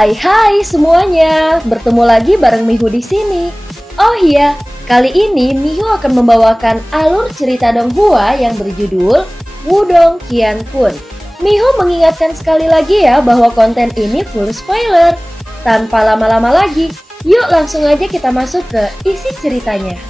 Hai semuanya, bertemu lagi bareng Mihu di sini. Oh iya, kali ini Mihu akan membawakan alur cerita Donghua yang berjudul Wudong Qiankun. Mihu mengingatkan sekali lagi ya bahwa konten ini full spoiler. Tanpa lama-lama lagi, yuk langsung aja kita masuk ke isi ceritanya.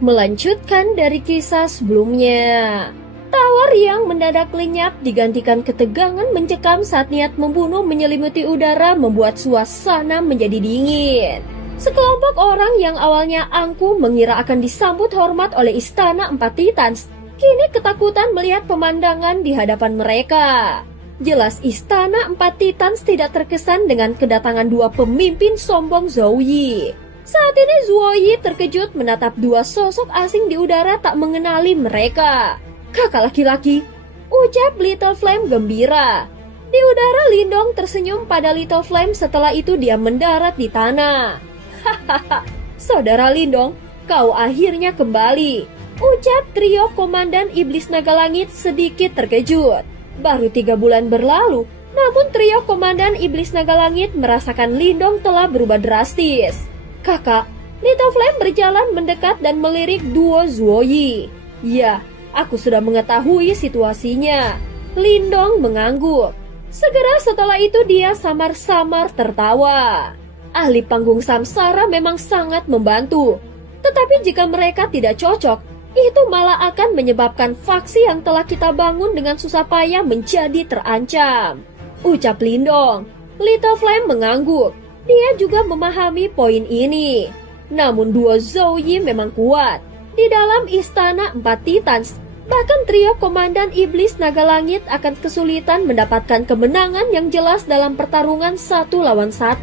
Melanjutkan dari kisah sebelumnya. Tawar yang mendadak lenyap digantikan ketegangan mencekam saat niat membunuh menyelimuti udara membuat suasana menjadi dingin. Sekelompok orang yang awalnya angkuh mengira akan disambut hormat oleh Istana Empat Titans, kini ketakutan melihat pemandangan di hadapan mereka. Jelas Istana Empat Titans tidak terkesan dengan kedatangan dua pemimpin sombong Zhou Yi. Saat ini Zhou Yi terkejut menatap dua sosok asing di udara tak mengenali mereka. Kakak laki-laki, ucap Little Flame gembira. Di udara Lindong tersenyum pada Little Flame, setelah itu dia mendarat di tanah. Hahaha, saudara Lindong, kau akhirnya kembali, ucap trio Komandan Iblis Naga Langit sedikit terkejut. Baru 3 bulan berlalu, namun trio Komandan Iblis Naga Langit merasakan Lindong telah berubah drastis. Kakak, Little Flame berjalan mendekat dan melirik duo Zhou Yi. Ya, aku sudah mengetahui situasinya. Lindong mengangguk. Segera setelah itu dia samar-samar tertawa. Ahli panggung samsara memang sangat membantu. Tetapi jika mereka tidak cocok, itu malah akan menyebabkan faksi yang telah kita bangun dengan susah payah menjadi terancam, ucap Lindong. Little Flame mengangguk. Dia juga memahami poin ini. Namun duo Zhou Yi memang kuat. Di dalam Istana Empat Titans, bahkan trio Komandan Iblis Naga Langit akan kesulitan mendapatkan kemenangan yang jelas dalam pertarungan 1 lawan 1.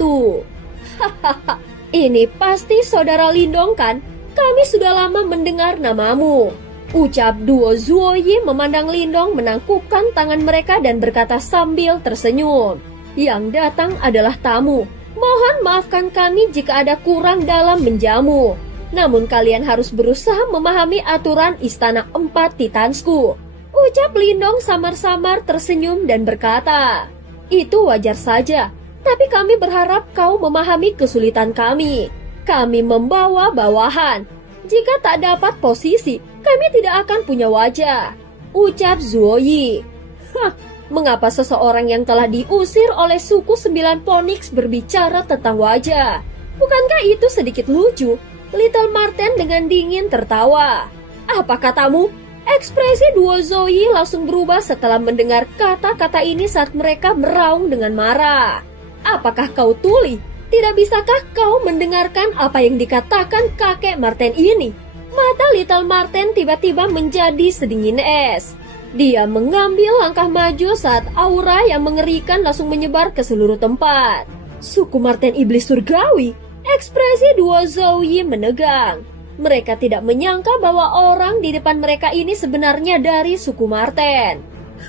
Hahaha, ini pasti saudara Lindong kan? Kami sudah lama mendengar namamu, ucap duo Zhou Yi memandang Lindong menangkupkan tangan mereka dan berkata sambil tersenyum. Yang datang adalah tamu. Mohon maafkan kami jika ada kurang dalam menjamu. Namun kalian harus berusaha memahami aturan Istana Empat Titansku, ucap Lindong samar-samar tersenyum dan berkata, itu wajar saja, tapi kami berharap kau memahami kesulitan kami. Kami membawa bawahan. Jika tak dapat posisi, kami tidak akan punya wajah, ucap Zhou Yi. Hah, mengapa seseorang yang telah diusir oleh suku 9 Phoenix berbicara tentang wajah? Bukankah itu sedikit lucu? Little Marten dengan dingin tertawa. Apa katamu? Ekspresi duo Zhou Yi langsung berubah setelah mendengar kata-kata ini saat mereka meraung dengan marah. Apakah kau tuli? Tidak bisakah kau mendengarkan apa yang dikatakan kakek Marten ini? Mata Little Marten tiba-tiba menjadi sedingin es. Dia mengambil langkah maju saat aura yang mengerikan langsung menyebar ke seluruh tempat. Suku Marten Iblis Surgawi. Ekspresi duo Zhou Yi menegang. Mereka tidak menyangka bahwa orang di depan mereka ini sebenarnya dari suku Marten.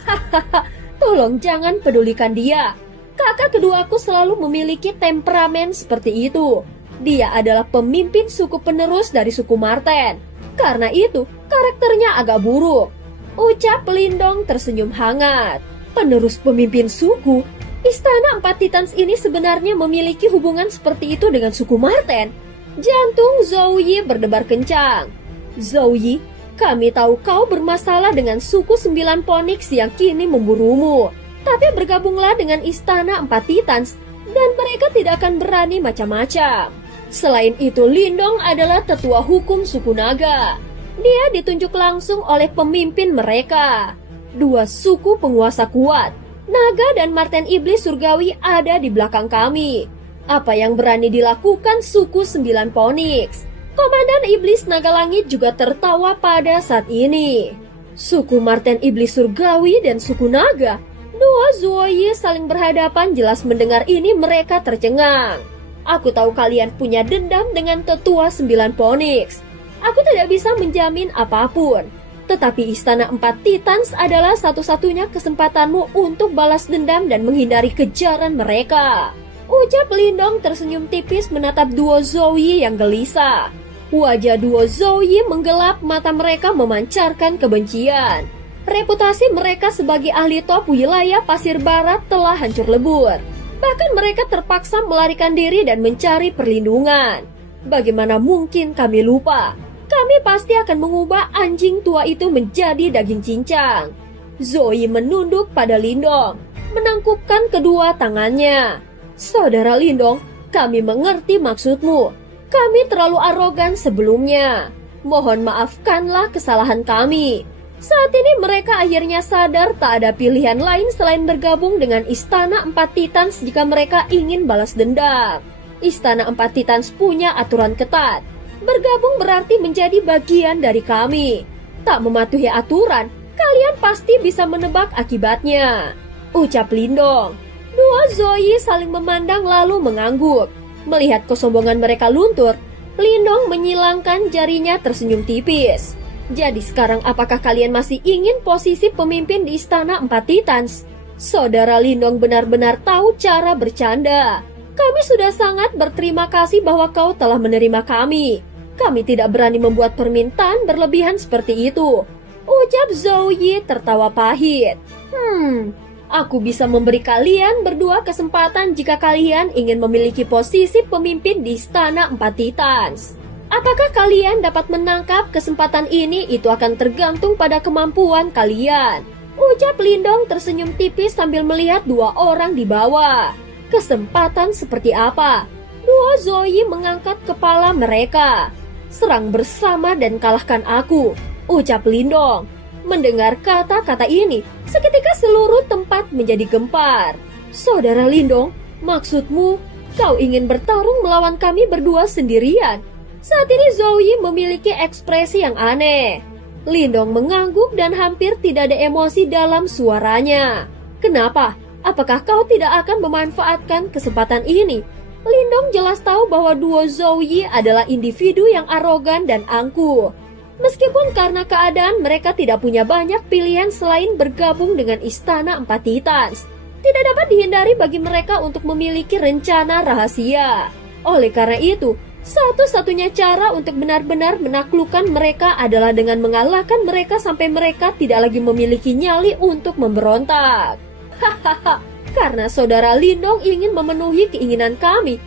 Hahaha, tolong jangan pedulikan dia. Kakak keduaku selalu memiliki temperamen seperti itu. Dia adalah pemimpin suku penerus dari suku Marten. Karena itu, karakternya agak buruk, ucap Lindong tersenyum hangat. Penerus pemimpin suku? Istana Empat Titans ini sebenarnya memiliki hubungan seperti itu dengan suku Marten. Jantung Zhou Yi berdebar kencang. Zhou Yi, kami tahu kau bermasalah dengan suku 9 Phoenix yang kini memburumu. Tapi bergabunglah dengan Istana Empat Titans dan mereka tidak akan berani macam-macam. Selain itu, Lindong adalah tetua hukum suku naga. Dia ditunjuk langsung oleh pemimpin mereka. Dua suku penguasa kuat, Naga dan Marten Iblis Surgawi ada di belakang kami. Apa yang berani dilakukan suku 9 Phoenix? Komandan Iblis Naga Langit juga tertawa pada saat ini. Suku Marten Iblis Surgawi dan suku Naga. Dua Zhou Yi saling berhadapan, jelas mendengar ini mereka tercengang. Aku tahu kalian punya dendam dengan tetua 9 Phoenix. Aku tidak bisa menjamin apapun. Tetapi Istana Empat Titans adalah satu-satunya kesempatanmu untuk balas dendam dan menghindari kejaran mereka, ucap Lindong tersenyum tipis menatap duo Zhou Yi yang gelisah. Wajah duo Zhou Yi menggelap, mata mereka memancarkan kebencian. Reputasi mereka sebagai ahli top wilayah pasir barat telah hancur lebur. Bahkan mereka terpaksa melarikan diri dan mencari perlindungan. Bagaimana mungkin kami lupa? Kami pasti akan mengubah anjing tua itu menjadi daging cincang. Zoe menunduk pada Lindong, menangkupkan kedua tangannya. Saudara Lindong, kami mengerti maksudmu. Kami terlalu arogan sebelumnya. Mohon maafkanlah kesalahan kami. Saat ini mereka akhirnya sadar tak ada pilihan lain selain bergabung dengan Istana Empat Titans jika mereka ingin balas dendam. Istana Empat Titans punya aturan ketat. Bergabung berarti menjadi bagian dari kami. Tak mematuhi aturan, kalian pasti bisa menebak akibatnya, ucap Lindong. Dua Zoe saling memandang lalu mengangguk. Melihat kesombongan mereka luntur, Lindong menyilangkan jarinya tersenyum tipis. Jadi sekarang apakah kalian masih ingin posisi pemimpin di Istana Empat Titans? Saudara Lindong benar-benar tahu cara bercanda. Kami sudah sangat berterima kasih bahwa kau telah menerima kami. Kami tidak berani membuat permintaan berlebihan seperti itu, ucap Zoe tertawa pahit. Aku bisa memberi kalian berdua kesempatan jika kalian ingin memiliki posisi pemimpin di Istana Empat Titans. Apakah kalian dapat menangkap kesempatan ini? Itu akan tergantung pada kemampuan kalian, ucap Lindong tersenyum tipis sambil melihat dua orang di bawah. Kesempatan seperti apa? Dua Zoe mengangkat kepala mereka. Serang bersama dan kalahkan aku, ucap Lindong. Mendengar kata-kata ini, seketika seluruh tempat menjadi gempar. Saudara Lindong, maksudmu kau ingin bertarung melawan kami berdua sendirian? Saat ini Zoe memiliki ekspresi yang aneh. Lindong mengangguk dan hampir tidak ada emosi dalam suaranya. Kenapa? Apakah kau tidak akan memanfaatkan kesempatan ini? Lindong jelas tahu bahwa duo Zoe adalah individu yang arogan dan angkuh. Meskipun karena keadaan mereka tidak punya banyak pilihan selain bergabung dengan Istana Empat Titans, tidak dapat dihindari bagi mereka untuk memiliki rencana rahasia. Oleh karena itu, satu-satunya cara untuk benar-benar menaklukkan mereka adalah dengan mengalahkan mereka sampai mereka tidak lagi memiliki nyali untuk memberontak. Hahaha, karena saudara Lindong ingin memenuhi keinginan kami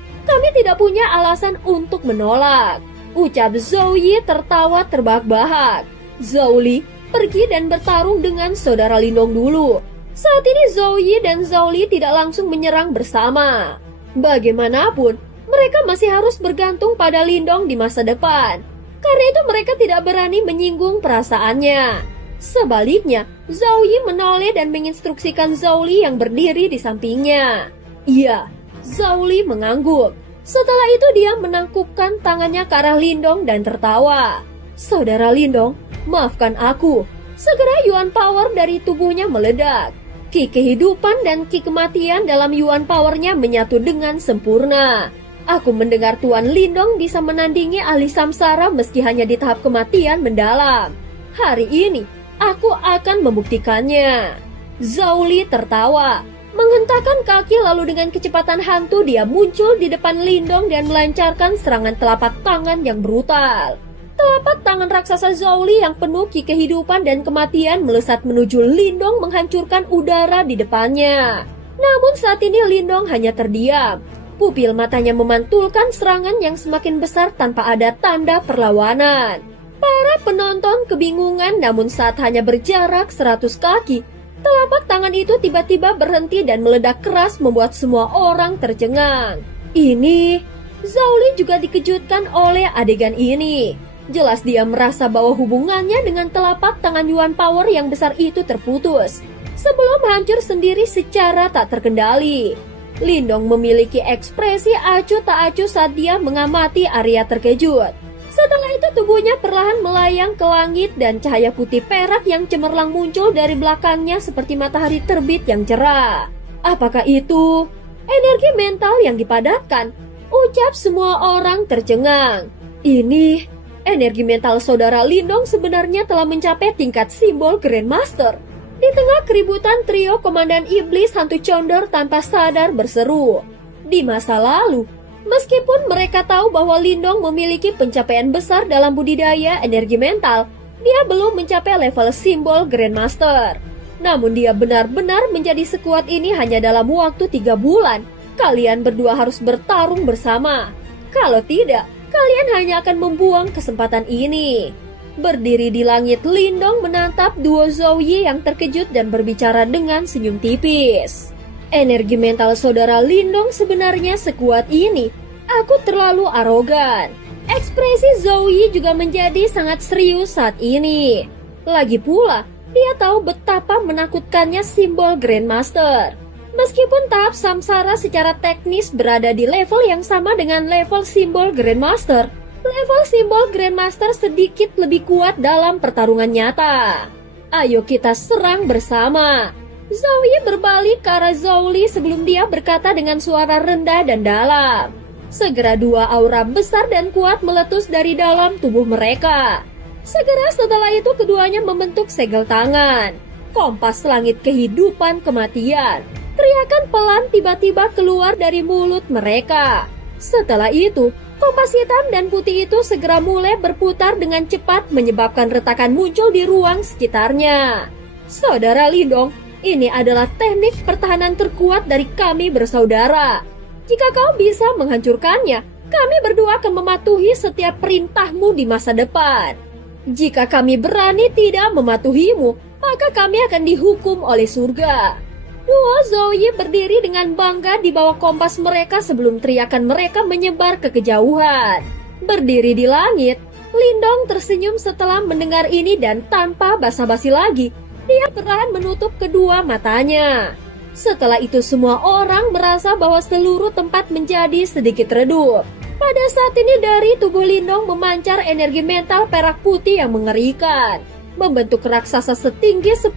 tidak punya alasan untuk menolak, ucap Zoe tertawa terbahak-bahak. Zoe, pergi dan bertarung dengan saudara Lindong dulu. Saat ini Zoe dan Zhao tidak langsung menyerang bersama. Bagaimanapun, mereka masih harus bergantung pada Lindong di masa depan. Karena itu mereka tidak berani menyinggung perasaannya. Sebaliknya, Zhao menoleh dan menginstruksikan Zhao yang berdiri di sampingnya. Iya, Zhao mengangguk. Setelah itu dia menangkupkan tangannya ke arah Lindong dan tertawa. Saudara Lindong, maafkan aku. Segera Yuan Power dari tubuhnya meledak. Ki kehidupan dan ki kematian dalam Yuan Powernya menyatu dengan sempurna. Aku mendengar Tuan Lindong bisa menandingi ahli samsara meski hanya di tahap kematian mendalam. Hari ini, aku akan membuktikannya. Zhao Li tertawa, menghentakkan kaki lalu dengan kecepatan hantu dia muncul di depan Lindong dan melancarkan serangan telapak tangan yang brutal. Telapak tangan raksasa Zhao Li yang penuh ki kehidupan dan kematian melesat menuju Lindong menghancurkan udara di depannya. Namun saat ini Lindong hanya terdiam. Pupil matanya memantulkan serangan yang semakin besar tanpa ada tanda perlawanan. Para penonton kebingungan namun saat hanya berjarak 100 kaki, telapak tangan itu tiba-tiba berhenti dan meledak keras membuat semua orang tercengang. Ini, Zhao Li juga dikejutkan oleh adegan ini. Jelas dia merasa bahwa hubungannya dengan telapak tangan Yuan Power yang besar itu terputus sebelum hancur sendiri secara tak terkendali. Lindong memiliki ekspresi acuh tak acuh saat dia mengamati area terkejut. Setelah itu tubuhnya perlahan melayang ke langit dan cahaya putih perak yang cemerlang muncul dari belakangnya seperti matahari terbit yang cerah. Apakah itu energi mental yang dipadatkan? Ucap semua orang tercengang. Ini energi mental saudara Lindong sebenarnya telah mencapai tingkat simbol Grandmaster. Di tengah keributan trio Komandan Iblis Hantu Condor tanpa sadar berseru. Di masa lalu, meskipun mereka tahu bahwa Lindong memiliki pencapaian besar dalam budidaya energi mental, Dia belum mencapai level simbol Grandmaster. Namun dia benar-benar menjadi sekuat ini hanya dalam waktu 3 bulan. Kalian berdua harus bertarung bersama. Kalau tidak, kalian hanya akan membuang kesempatan ini. Berdiri di langit, Lindong menatap duo Zhou Yi yang terkejut dan berbicara dengan senyum tipis. Energi mental saudara Lindong sebenarnya sekuat ini. Aku terlalu arogan. Ekspresi Zhou Yi juga menjadi sangat serius saat ini. Lagi pula, dia tahu betapa menakutkannya simbol Grandmaster. Meskipun tahap samsara secara teknis berada di level yang sama dengan level simbol Grandmaster, level simbol Grandmaster sedikit lebih kuat dalam pertarungan nyata. Ayo kita serang bersama. Zhou Yi berbalik ke arah Zhou Li sebelum dia berkata dengan suara rendah dan dalam. Segera dua aura besar dan kuat meletus dari dalam tubuh mereka. Segera setelah itu keduanya membentuk segel tangan. Kompas langit kehidupan kematian. Teriakan pelan tiba-tiba keluar dari mulut mereka. Setelah itu, kompas hitam dan putih itu segera mulai berputar dengan cepat menyebabkan retakan muncul di ruang sekitarnya. Saudara Lindong, ini adalah teknik pertahanan terkuat dari kami bersaudara. Jika kau bisa menghancurkannya, kami berdua akan mematuhi setiap perintahmu di masa depan. Jika kami berani tidak mematuhimu, maka kami akan dihukum oleh surga. Duo Zhou Yi berdiri dengan bangga di bawah kompas mereka sebelum teriakan mereka menyebar ke kejauhan. Berdiri di langit, Lindong tersenyum setelah mendengar ini dan tanpa basa-basi lagi, dia perlahan menutup kedua matanya. Setelah itu semua orang merasa bahwa seluruh tempat menjadi sedikit redup. Pada saat ini dari tubuh Lindong memancar energi mental perak putih yang mengerikan, membentuk raksasa setinggi 10.000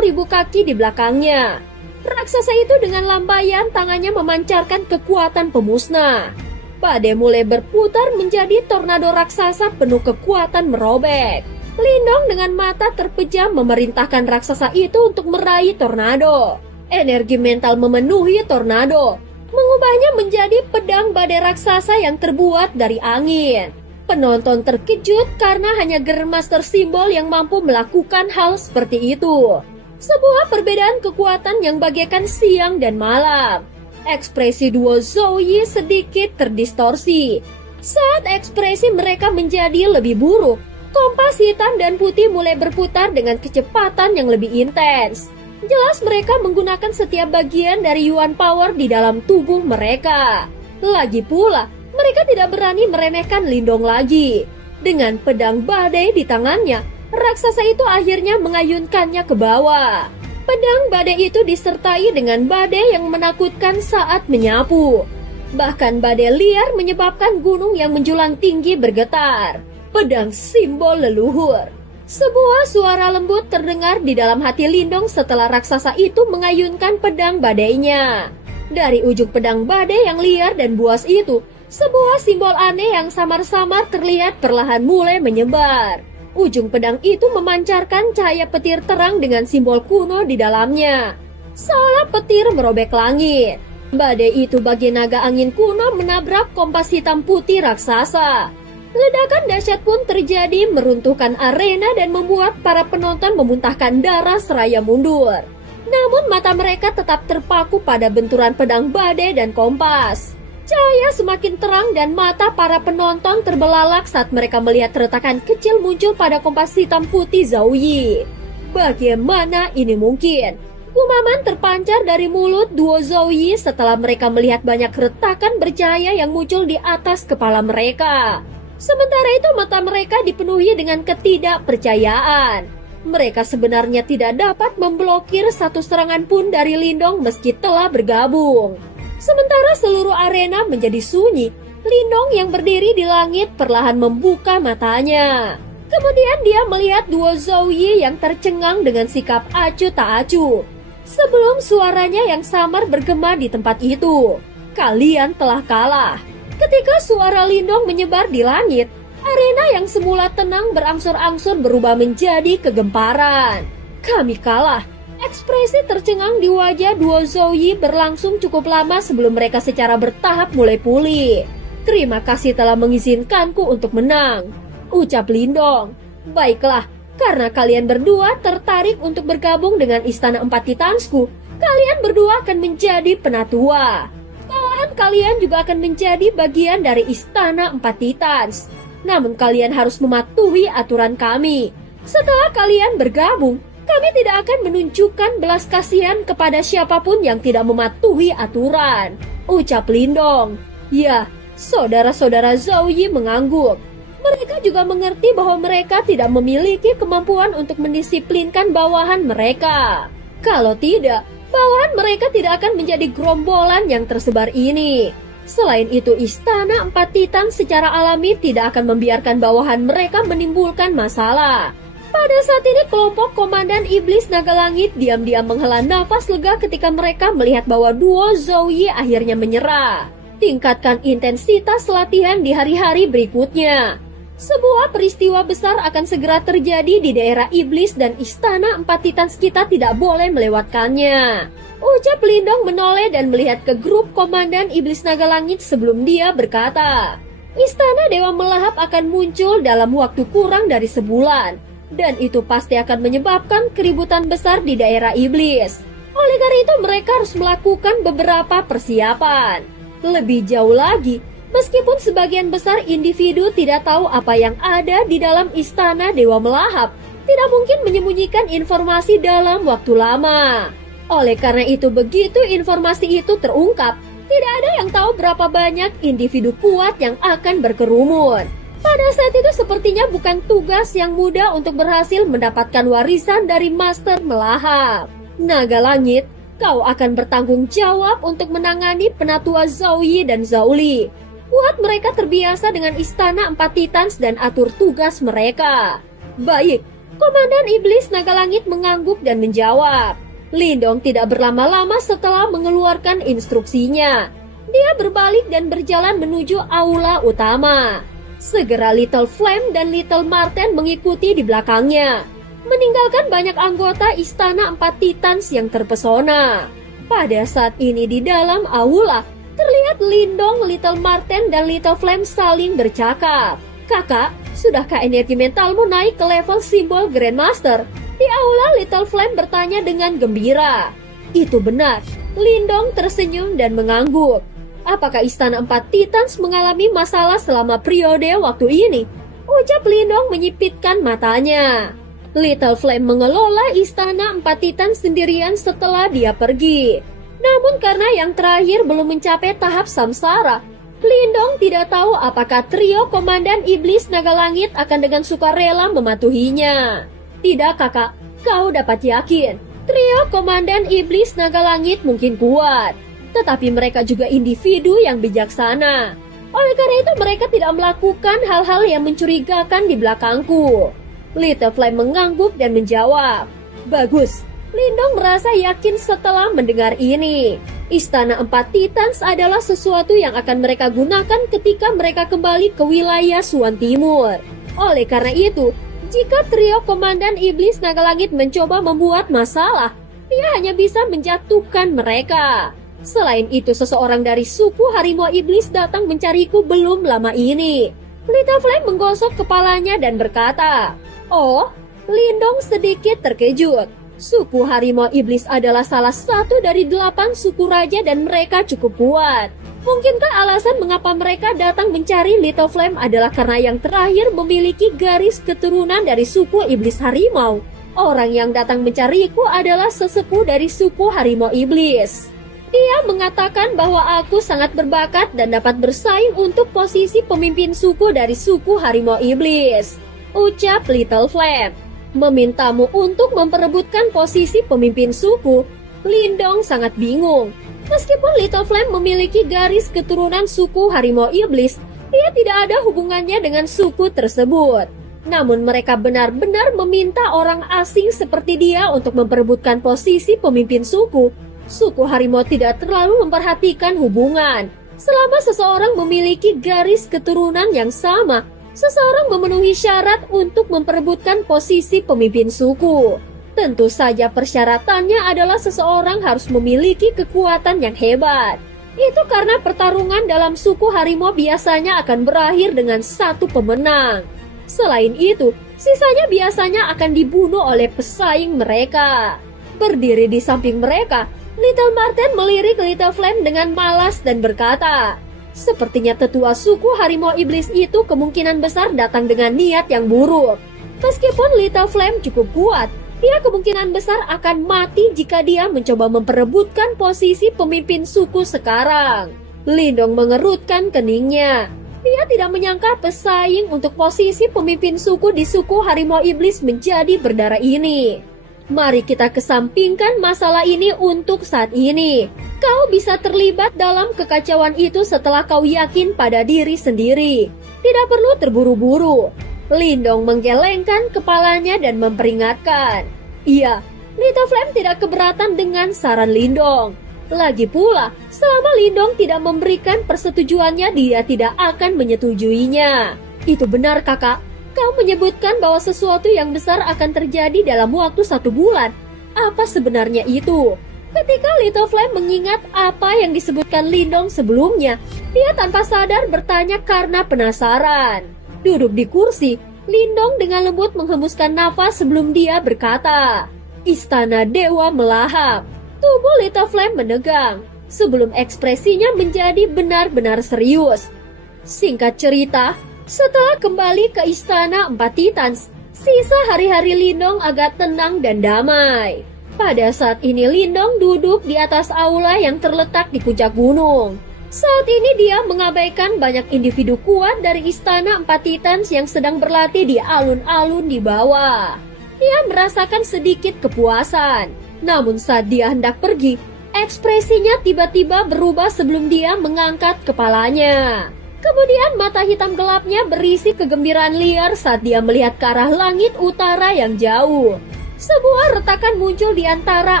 kaki di belakangnya. Raksasa itu dengan lambaian tangannya memancarkan kekuatan pemusnah. Badai mulai berputar menjadi tornado raksasa penuh kekuatan merobek. Lindong dengan mata terpejam memerintahkan raksasa itu untuk meraih tornado. Energi mental memenuhi tornado, mengubahnya menjadi pedang badai raksasa yang terbuat dari angin. Penonton terkejut karena hanya Grandmaster simbol yang mampu melakukan hal seperti itu. Sebuah perbedaan kekuatan yang bagaikan siang dan malam. Ekspresi duo Zhou Yi sedikit terdistorsi. Saat ekspresi mereka menjadi lebih buruk, kompas hitam dan putih mulai berputar dengan kecepatan yang lebih intens. Jelas mereka menggunakan setiap bagian dari Yuan Power di dalam tubuh mereka. Lagi pula, mereka tidak berani meremehkan Lindong lagi. Dengan pedang badai di tangannya, raksasa itu akhirnya mengayunkannya ke bawah. Pedang badai itu disertai dengan badai yang menakutkan saat menyapu. Bahkan badai liar menyebabkan gunung yang menjulang tinggi bergetar. Pedang simbol leluhur. Sebuah suara lembut terdengar di dalam hati Lindong setelah raksasa itu mengayunkan pedang badainya. Dari ujung pedang badai yang liar dan buas itu, sebuah simbol aneh yang samar-samar terlihat perlahan mulai menyebar. Ujung pedang itu memancarkan cahaya petir terang dengan simbol kuno di dalamnya. Seolah petir merobek langit. Badai itu bagai naga angin kuno menabrak kompas hitam putih raksasa. Ledakan dahsyat pun terjadi meruntuhkan arena dan membuat para penonton memuntahkan darah seraya mundur. Namun mata mereka tetap terpaku pada benturan pedang badai dan kompas. Cahaya semakin terang dan mata para penonton terbelalak saat mereka melihat retakan kecil muncul pada kompas hitam putih Zhou Yi. Bagaimana ini mungkin? Gumaman terpancar dari mulut duo Zhou Yi setelah mereka melihat banyak retakan bercahaya yang muncul di atas kepala mereka. Sementara itu mata mereka dipenuhi dengan ketidakpercayaan. Mereka sebenarnya tidak dapat memblokir satu serangan pun dari Lindong meski telah bergabung. Sementara seluruh arena menjadi sunyi, Lindong yang berdiri di langit perlahan membuka matanya. Kemudian dia melihat duo Zhou Yi yang tercengang dengan sikap acuh tak acuh. Sebelum suaranya yang samar bergema di tempat itu, kalian telah kalah. Ketika suara Lindong menyebar di langit, arena yang semula tenang berangsur-angsur berubah menjadi kegemparan. Kami kalah. Ekspresi tercengang di wajah duo Zhou Yi berlangsung cukup lama sebelum mereka secara bertahap mulai pulih. Terima kasih telah mengizinkanku untuk menang, ucap Lindong. Baiklah, Karena kalian berdua tertarik untuk bergabung dengan Istana Empat Titansku, kalian berdua akan menjadi penatua. Bawahan kalian juga akan menjadi bagian dari Istana Empat Titans. Namun kalian harus mematuhi aturan kami. Setelah kalian bergabung, kami tidak akan menunjukkan belas kasihan kepada siapapun yang tidak mematuhi aturan, ucap Lindong. Ya, saudara-saudara Zhao Yi mengangguk. Mereka juga mengerti bahwa mereka tidak memiliki kemampuan untuk mendisiplinkan bawahan mereka. Kalau tidak, bawahan mereka tidak akan menjadi gerombolan yang tersebar ini. Selain itu, Istana Empat Titan secara alami tidak akan membiarkan bawahan mereka menimbulkan masalah. Pada saat ini, kelompok Komandan Iblis Naga Langit diam-diam menghela nafas lega ketika mereka melihat bahwa duo Zhao Yi akhirnya menyerah. Tingkatkan intensitas latihan di hari-hari berikutnya. Sebuah peristiwa besar akan segera terjadi di daerah iblis dan Istana Empat Titans kita tidak boleh melewatkannya. Ucap Lindong menoleh dan melihat ke grup Komandan Iblis Naga Langit sebelum dia berkata, Istana Dewa Melahap akan muncul dalam waktu kurang dari sebulan, dan itu pasti akan menyebabkan keributan besar di daerah iblis. Oleh karena itu mereka harus melakukan beberapa persiapan. Lebih jauh lagi, meskipun sebagian besar individu tidak tahu apa yang ada di dalam Istana Dewa Melahap, tidak mungkin menyembunyikan informasi dalam waktu lama. Oleh karena itu begitu informasi itu terungkap, tidak ada yang tahu berapa banyak individu kuat yang akan berkerumun. Pada saat itu sepertinya bukan tugas yang mudah untuk berhasil mendapatkan warisan dari Master Melahap. Naga Langit, kau akan bertanggung jawab untuk menangani penatua Zhao Yi dan Zhao Li. Buat mereka terbiasa dengan Istana Empat Titans dan atur tugas mereka. Baik, Komandan Iblis Naga Langit mengangguk dan menjawab. Lindong tidak berlama-lama setelah mengeluarkan instruksinya. Dia berbalik dan berjalan menuju aula utama. Segera Little Flame dan Little Marten mengikuti di belakangnya, meninggalkan banyak anggota Istana Empat Titans yang terpesona. Pada saat ini di dalam aula, terlihat Lindong, Little Marten, dan Little Flame saling bercakap. Kakak, sudahkah energi mentalmu naik ke level simbol Grandmaster? Di aula Little Flame bertanya dengan gembira. Itu benar, Lindong tersenyum dan mengangguk. Apakah Istana Empat Titans mengalami masalah selama periode waktu ini? Ucap Lindong menyipitkan matanya. Little Flame mengelola Istana Empat Titans sendirian setelah dia pergi. Namun karena yang terakhir belum mencapai tahap samsara, Lindong tidak tahu apakah trio Komandan Iblis Naga Langit akan dengan sukarela mematuhinya. Tidak kakak, kau dapat yakin, trio Komandan Iblis Naga Langit mungkin kuat, tetapi mereka juga individu yang bijaksana. Oleh karena itu mereka tidak melakukan hal-hal yang mencurigakan di belakangku. Little Flame mengangguk dan menjawab. Bagus. Lindong merasa yakin setelah mendengar ini. Istana Empat Titans adalah sesuatu yang akan mereka gunakan ketika mereka kembali ke wilayah Suan Timur. Oleh karena itu, jika trio Komandan Iblis Naga Langit mencoba membuat masalah, dia hanya bisa menjatuhkan mereka. Selain itu, seseorang dari suku Harimau Iblis datang mencariku belum lama ini. Little Flame menggosok kepalanya dan berkata, Oh, Lindong sedikit terkejut. Suku Harimau Iblis adalah salah satu dari 8 suku raja dan mereka cukup kuat. Mungkinkah alasan mengapa mereka datang mencari Little Flame adalah karena yang terakhir memiliki garis keturunan dari suku Iblis Harimau? Orang yang datang mencariku adalah sesepuh dari suku Harimau Iblis. Dia mengatakan bahwa aku sangat berbakat dan dapat bersaing untuk posisi pemimpin suku dari suku Harimau Iblis. Ucap Little Flame. Memintamu untuk memperebutkan posisi pemimpin suku. Lindong sangat bingung. Meskipun Little Flame memiliki garis keturunan suku Harimau Iblis, dia tidak ada hubungannya dengan suku tersebut. Namun mereka benar-benar meminta orang asing seperti dia untuk memperebutkan posisi pemimpin suku. Suku Harimau tidak terlalu memperhatikan hubungan. Selama seseorang memiliki garis keturunan yang sama, seseorang memenuhi syarat untuk memperebutkan posisi pemimpin suku. Tentu saja persyaratannya adalah seseorang harus memiliki kekuatan yang hebat. Itu karena pertarungan dalam suku harimau biasanya akan berakhir dengan satu pemenang. Selain itu, Sisanya biasanya akan dibunuh oleh pesaing mereka. Berdiri di samping mereka, Little Marten melirik Little Flame dengan malas dan berkata, sepertinya tetua suku harimau iblis itu kemungkinan besar datang dengan niat yang buruk. Meskipun Little Flame cukup kuat, dia kemungkinan besar akan mati jika dia mencoba memperebutkan posisi pemimpin suku sekarang. Lindong mengerutkan keningnya. Dia tidak menyangka pesaing untuk posisi pemimpin suku di suku harimau iblis menjadi berdarah ini. Mari kita kesampingkan masalah ini untuk saat ini. Kau bisa terlibat dalam kekacauan itu setelah kau yakin pada diri sendiri. Tidak perlu terburu-buru. Lindong menggelengkan kepalanya dan memperingatkan. Iya, Little Flame tidak keberatan dengan saran Lindong. Lagi pula, selama Lindong tidak memberikan persetujuannya, dia tidak akan menyetujuinya. Itu benar, kakak. Kau menyebutkan bahwa sesuatu yang besar akan terjadi dalam waktu 1 bulan. Apa sebenarnya itu? Ketika Little Flame mengingat apa yang disebutkan Lindong sebelumnya, dia tanpa sadar bertanya karena penasaran. Duduk di kursi, Lindong dengan lembut menghembuskan nafas sebelum dia berkata, Istana Dewa melahap. Tubuh Little Flame menegang sebelum ekspresinya menjadi benar-benar serius. Singkat cerita, setelah kembali ke Istana 4 Titans, sisa hari-hari Lindong agak tenang dan damai. Pada saat ini Lindong duduk di atas aula yang terletak di puncak gunung. Saat ini dia mengabaikan banyak individu kuat dari Istana 4 Titans yang sedang berlatih di alun-alun di bawah. Dia merasakan sedikit kepuasan. Namun saat dia hendak pergi, ekspresinya tiba-tiba berubah sebelum dia mengangkat kepalanya. Kemudian mata hitam gelapnya berisi kegembiraan liar saat dia melihat ke arah langit utara yang jauh. Sebuah retakan muncul di antara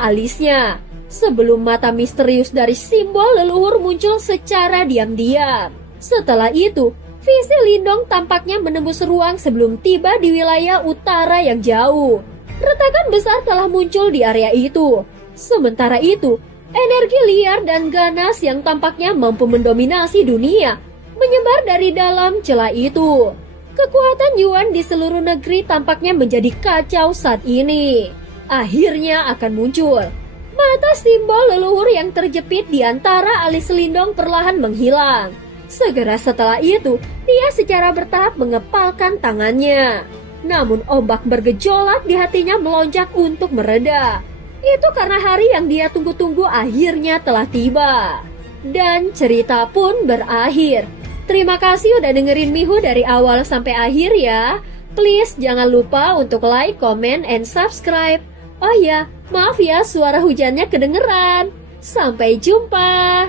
alisnya. Sebelum mata misterius dari simbol leluhur muncul secara diam-diam. Setelah itu, visi Lindong tampaknya menembus ruang sebelum tiba di wilayah utara yang jauh. Retakan besar telah muncul di area itu. Sementara itu, energi liar dan ganas yang tampaknya mampu mendominasi dunia menyebar dari dalam celah itu. Kekuatan Yuan di seluruh negeri tampaknya menjadi kacau saat ini. Akhirnya akan muncul. Mata simbol leluhur yang terjepit di antara alis Lindong perlahan menghilang. Segera setelah itu, dia secara bertahap mengepalkan tangannya. Namun ombak bergejolak di hatinya melonjak untuk mereda. Itu karena hari yang dia tunggu-tunggu akhirnya telah tiba. Dan cerita pun berakhir. Terima kasih udah dengerin Mihu dari awal sampai akhir ya. Please jangan lupa untuk like, comment, and subscribe. Oh ya, maaf ya suara hujannya kedengeran. Sampai jumpa.